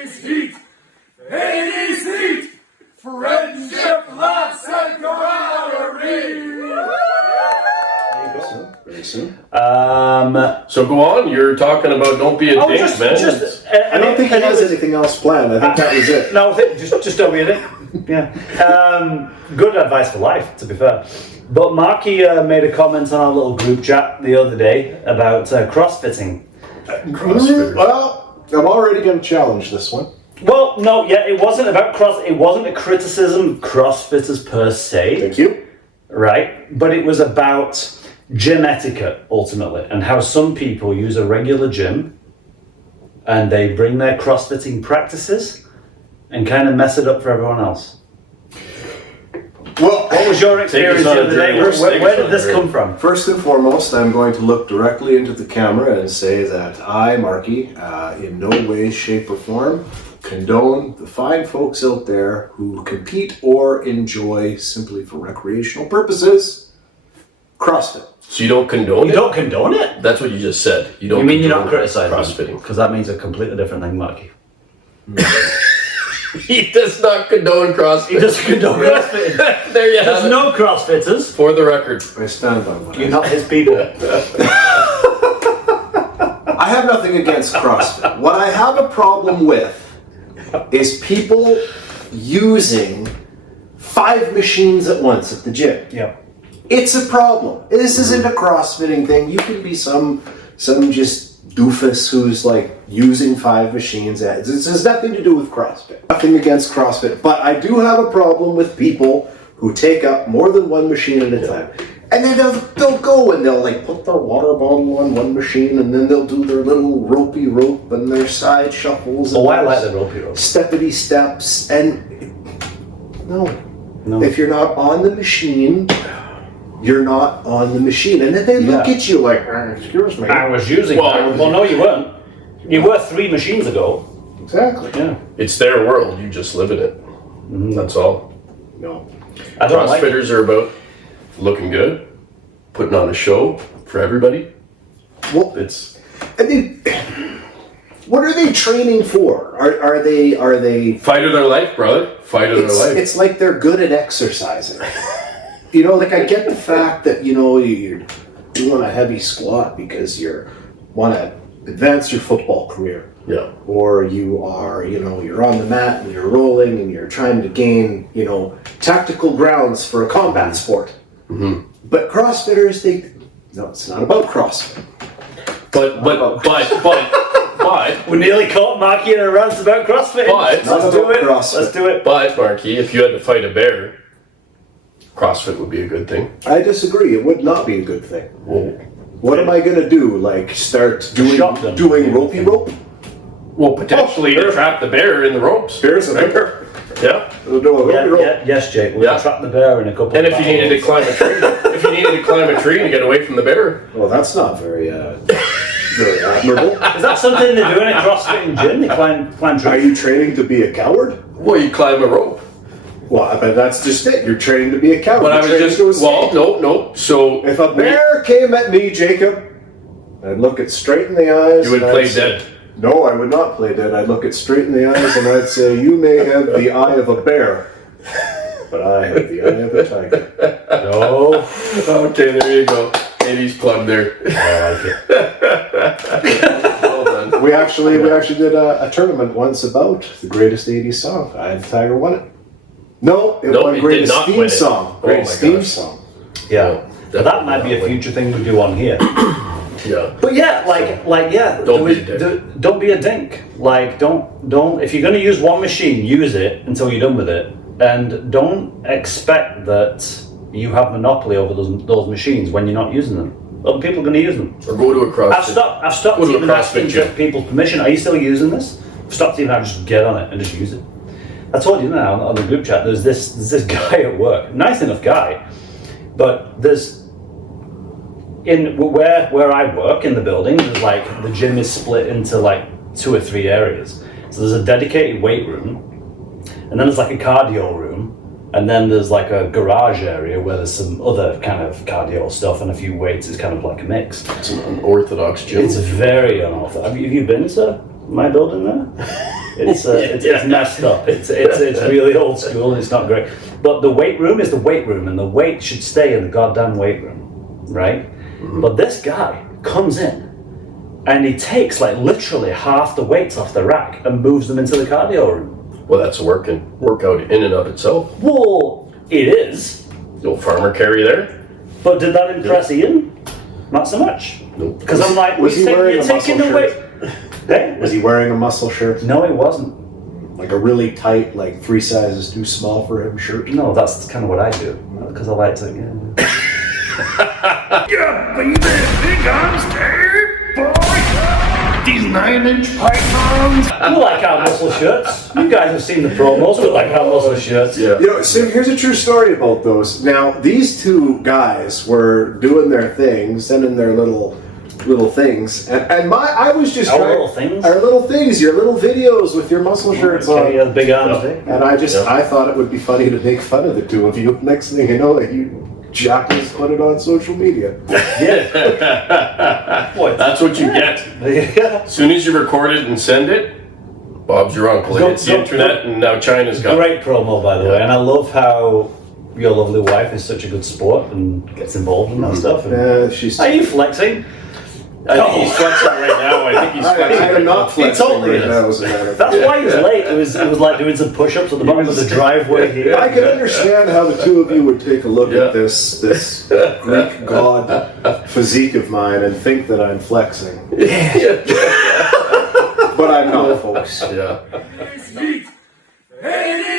80s heat, 80s heat, friendship, laughs, and camaraderie. Very soon. So go on. You're talking about don't be a dink, man. I don't think he has anything else planned. I think that was it. No, just don't be a dink. Yeah. Good advice for life, to be fair. But Marky made a comment on our little group chat the other day about crossfitting. Well, I'm already going to challenge this one. Well, no, yeah, it wasn't about it wasn't a criticism of CrossFitters per se. Thank you. Right? But it was about gym etiquette, ultimately, and how some people use a regular gym and they bring their CrossFitting practices and kind of mess it up for everyone else. Well, what was your experience the other day? Where did this come from? First and foremost, I'm going to look directly into the camera and say that I, Marky, in no way, shape, or form, condone the fine folks out there who compete or enjoy, simply for recreational purposes, CrossFit. So you don't condone it? You don't condone it? That's what you just said. You don't. You mean you're not criticizing CrossFitting? Because that means a completely different thing, Marky. He does not condone CrossFit. He doesn't condone CrossFitting. There you have There's it. no CrossFitters. For the record. I stand by what You're not his people. I have nothing against CrossFit. What I have a problem with is people using 5 machines at once at the gym. Yeah. It's a problem. This isn't a CrossFitting thing. You can be some just doofus who's like using 5 machines. This has nothing to do with CrossFit. Nothing against CrossFit, but I do have a problem with people who take up more than 1 machine at a time. And then they'll go and they'll like put their water bottle on one machine, and then they'll do their little ropey rope and their side shuffles. Oh, and I like the ropey rope. Steppity steps. And no. If you're not on the machine, you're not on the machine. And then they look at you like, excuse me. I was using that. Well, no, you weren't. You were 3 machines ago. Exactly. Yeah. It's their world. You just live in it. That's all. No. I don't like it. CrossFitters are about looking good, putting on a show for everybody. Well, I mean, what are they training for? Are they fight of their life, brother? Fight of their life. It's like they're good at exercising. You know, like I get the fact that, you know, you're doing a heavy squat because you want to advance your football career. Yeah. Or you are, you know, you're on the mat and you're rolling and you're trying to gain, you know, tactical grounds for a combat sport. Mm-hmm. But CrossFitters, no, it's not about CrossFit. But we nearly caught Marky in a rant about CrossFit. But Let's do it. But Marky, if you had to fight a bear, CrossFit would be a good thing. I disagree. It would not be a good thing. Whoa. What am I gonna do? Like start doing ropey rope? Well, potentially to trap the bear in the ropes. Bear's a bear. Yeah. Yes, Jake. We'll trap the bear in a couple. And if you needed to climb a tree, to get away from the bear. Well, that's not very admirable. Is that something they do in a CrossFit gym? They climb trees? Are you training to be a coward? Well, you climb a rope. Well, but that's just it. You're training to be a coward. But I was no. So if a bear came at me, Jacob, I'd look it straight in the eyes. You would play dead. No, I would not play dead. I'd look it straight in the eyes and I'd say, you may have the eye of a bear, but I have the eye of a tiger. No. Okay, there you go. 80s plug there. I like it. Well done. We actually did a tournament once about the greatest 80s song. I had Tiger won it. No, it won greatest theme song. Greatest theme song. Yeah. But that might be a future thing we do on here. Yeah. But yeah, don't be a dink. Like don't if you're gonna use one machine, use it until you're done with it. And don't expect that you have monopoly over those machines when you're not using them. Other people are gonna use them. Or go to a CrossFit. I've stopped even asking for people's permission. Are you still using this? I've stopped even just get on it and just use it. I told you now on the group chat, there's this guy at work, nice enough guy, but there's where I work in the building, there's like the gym is split into like 2 or 3 areas. So there's a dedicated weight room, and then there's like a cardio room, and then there's like a garage area where there's some other kind of cardio stuff and a few weights. It's kind of like a mix. It's an unorthodox gym. It's very unorthodox. Have you been to my building there? It's messed up. It's really old school and it's not great. But the weight room is the weight room, and the weight should stay in the goddamn weight room, right? But this guy comes in and he takes like literally half the weights off the rack and moves them into the cardio room. Well, that's a workout in and of itself. Well, it is. No farmer carry there. But did that impress Ian? Not so much. Nope. Because I'm like, Was he wearing you're a taking muscle the weight. Hey? Was he wearing a muscle shirt? No, he wasn't. Like a really tight, like 3 sizes too small for him shirt? No, that's kind of what I do. Because I like to, yeah. Yeah, baby, big arms, hey, boy. These 9-inch pythons. We like our muscle shirts. You guys have seen the promos. We like our muscle shirts. Yeah. You know, so here's a true story about those. Now, these two guys were doing their thing, sending their little things, and I was just Our trying, little things? our little things, your little videos with your muscle shirts Okay, on. the big arms, eh? And I thought it would be funny to make fun of the two of you. Next thing you know, that you jockeys put it on social media. Yeah. What? That's what you get. Yeah. As soon as you record it and send it, Bob's your uncle. It hits the internet, and now China's got it. Great promo, by the way. And I love how your lovely wife is such a good sport and gets involved in that stuff. And She's. are you flexing? I think he's flexing right now. I think he's flexing. I am not flexing totally right is. now, as a matter of That's fact. why he was late. It was like doing some push-ups at the bottom of the driveway here. I can understand how the two of you would take a look Yeah. at this Greek god physique of mine and think that I'm flexing. But I'm not, folks. Yeah. It